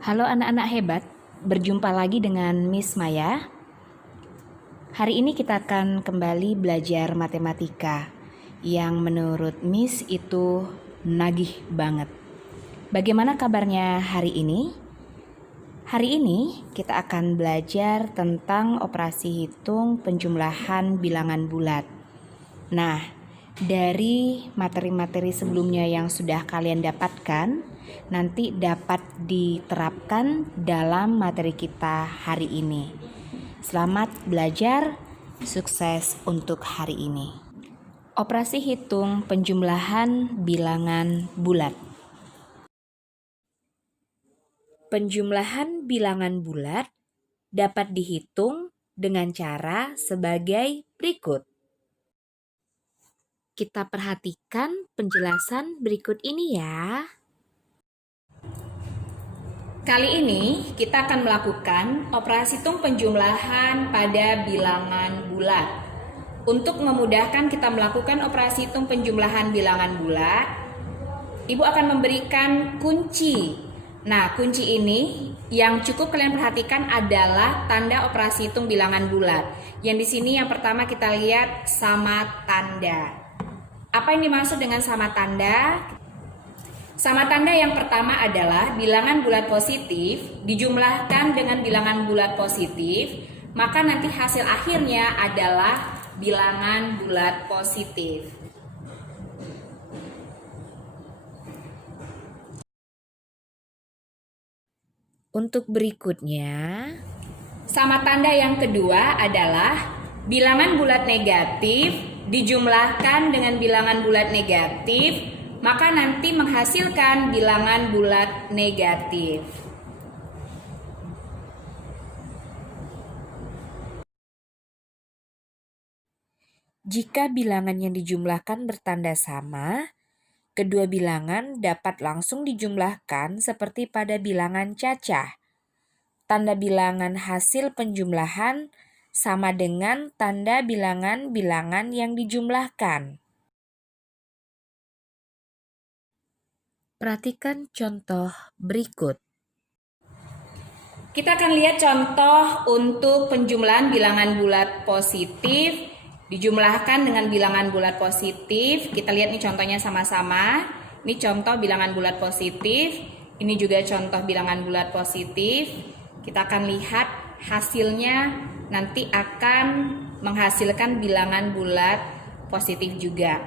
Halo anak-anak hebat, berjumpa lagi dengan Miss Maya. Hari ini kita akan kembali belajar matematika yang menurut Miss itu nagih banget. Bagaimana kabarnya hari ini? Hari ini kita akan belajar tentang operasi hitung penjumlahan bilangan bulat. Nah, dari materi-materi sebelumnya yang sudah kalian dapatkan, nanti dapat diterapkan dalam materi kita hari ini. Selamat belajar, sukses untuk hari ini. Operasi hitung penjumlahan bilangan bulat. Penjumlahan bilangan bulat dapat dihitung dengan cara sebagai berikut. Kita perhatikan penjelasan berikut ini ya. Kali ini kita akan melakukan operasi hitung penjumlahan pada bilangan bulat. Untuk memudahkan kita melakukan operasi hitung penjumlahan bilangan bulat, Ibu akan memberikan kunci. Nah, kunci ini yang cukup kalian perhatikan adalah tanda operasi hitung bilangan bulat. Yang di sini yang pertama kita lihat sama tanda. Apa yang dimaksud dengan sama tanda? Sama tanda yang pertama adalah bilangan bulat positif dijumlahkan dengan bilangan bulat positif, maka nanti hasil akhirnya adalah bilangan bulat positif. Untuk berikutnya, sama tanda yang kedua adalah bilangan bulat negatif dijumlahkan dengan bilangan bulat negatif, maka nanti menghasilkan bilangan bulat negatif. Jika bilangan yang dijumlahkan bertanda sama, kedua bilangan dapat langsung dijumlahkan seperti pada bilangan cacah. Tanda bilangan hasil penjumlahan sama dengan tanda bilangan-bilangan yang dijumlahkan. Perhatikan contoh berikut. Kita akan lihat contoh untuk penjumlahan bilangan bulat positif dijumlahkan dengan bilangan bulat positif. Kita lihat nih contohnya sama-sama. Ini contoh bilangan bulat positif. Ini juga contoh bilangan bulat positif. Kita akan lihat hasilnya nanti akan menghasilkan bilangan bulat positif juga.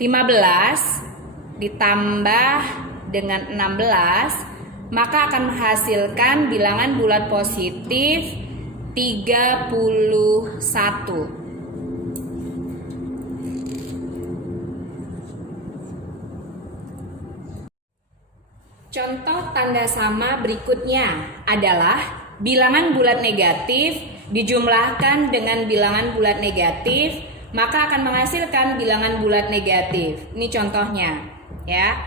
15 ditambah dengan 16, maka akan menghasilkan bilangan bulat positif 31. Contoh tanda sama berikutnya adalah bilangan bulat negatif dijumlahkan dengan bilangan bulat negatif, maka akan menghasilkan bilangan bulat negatif. Ini contohnya, ya.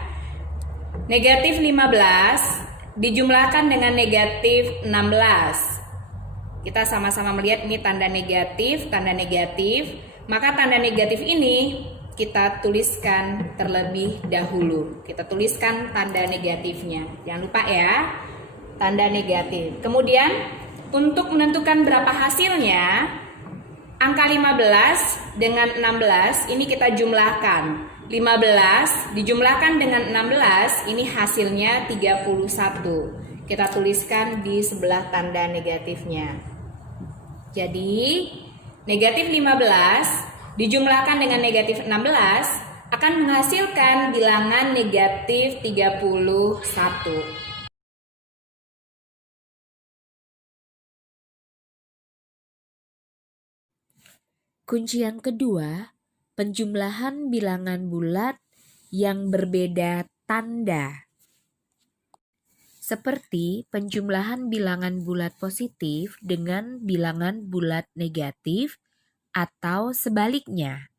Negatif 15 dijumlahkan dengan negatif 16. Kita sama-sama melihat ini tanda negatif, maka tanda negatif ini kita tuliskan terlebih dahulu. Kita tuliskan tanda negatifnya. Jangan lupa ya, tanda negatif. Kemudian untuk menentukan berapa hasilnya, angka 15 dengan 16 ini kita jumlahkan. 15 dijumlahkan dengan 16, ini hasilnya 31. Kita tuliskan di sebelah tanda negatifnya. Jadi, negatif 15 dijumlahkan dengan negatif 16 akan menghasilkan bilangan negatif 31. Kunci yang kedua, penjumlahan bilangan bulat yang berbeda tanda. Seperti penjumlahan bilangan bulat positif dengan bilangan bulat negatif atau sebaliknya.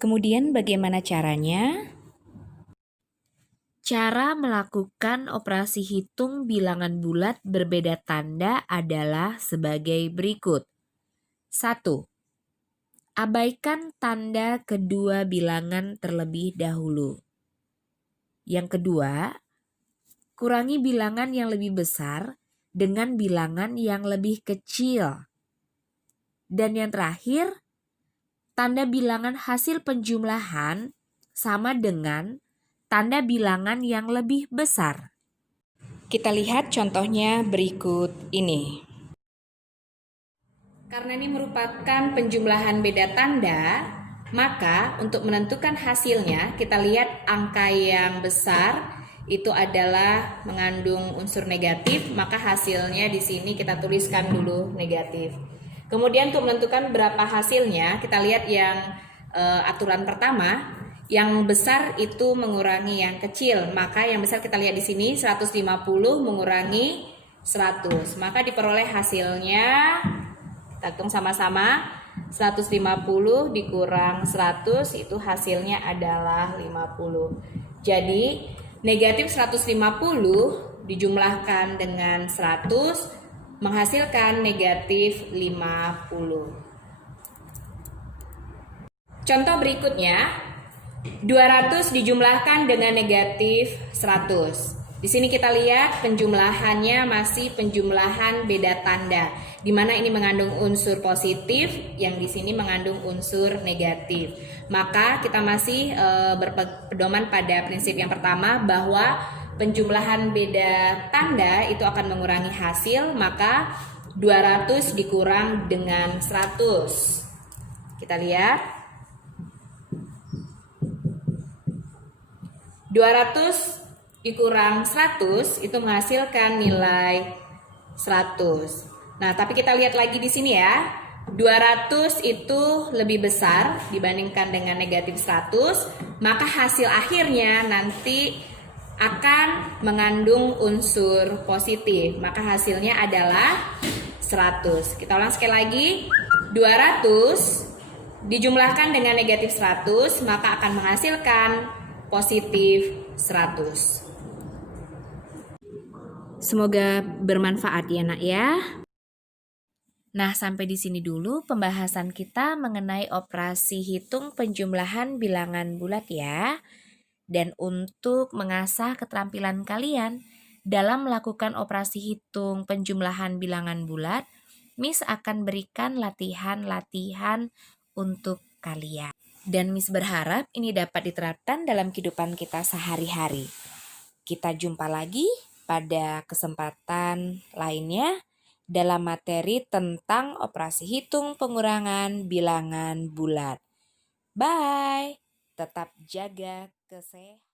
Kemudian bagaimana caranya? Cara melakukan operasi hitung bilangan bulat berbeda tanda adalah sebagai berikut. 1. Abaikan tanda kedua bilangan terlebih dahulu. Yang kedua, Kurangi bilangan yang lebih besar dengan bilangan yang lebih kecil. Dan yang terakhir, tanda bilangan hasil penjumlahan sama dengan tanda bilangan yang lebih besar. Kita lihat contohnya berikut ini. Karena ini merupakan penjumlahan beda tanda, maka untuk menentukan hasilnya kita lihat angka yang besar itu adalah mengandung unsur negatif, maka hasilnya di sini kita tuliskan dulu negatif. Kemudian untuk menentukan berapa hasilnya, kita lihat yang aturan pertama, yang besar itu mengurangi yang kecil, maka yang besar kita lihat di sini 150 mengurangi 100, maka diperoleh hasilnya, kita hitung sama-sama, 150 dikurang 100 itu hasilnya adalah 50. Jadi negatif 150 dijumlahkan dengan 100 menghasilkan negatif 50. Contoh berikutnya, 200 dijumlahkan dengan negatif 100. Di sini kita lihat penjumlahannya masih penjumlahan beda tanda, di mana ini mengandung unsur positif, yang di sini mengandung unsur negatif. Maka kita masih berpedoman pada prinsip yang pertama bahwa penjumlahan beda tanda itu akan mengurangi hasil, maka 200 dikurang dengan 100. Kita lihat. 200 dikurang 100 itu menghasilkan nilai 100. Nah, tapi kita lihat lagi di sini ya. 200 itu lebih besar dibandingkan dengan negatif 100, maka hasil akhirnya nanti akan mengandung unsur positif. Maka hasilnya adalah 100. Kita ulang sekali lagi. 200 dijumlahkan dengan negatif 100, maka akan menghasilkan positif 100. Semoga bermanfaat ya nak ya. Nah, sampai di sini dulu pembahasan kita mengenai operasi hitung penjumlahan bilangan bulat ya. Dan untuk mengasah keterampilan kalian dalam melakukan operasi hitung penjumlahan bilangan bulat, Miss akan berikan latihan-latihan untuk kalian. Dan Miss berharap ini dapat diterapkan dalam kehidupan kita sehari-hari. Kita jumpa lagi pada kesempatan lainnya dalam materi tentang operasi hitung pengurangan bilangan bulat. Bye! Tetap jaga kesehatan.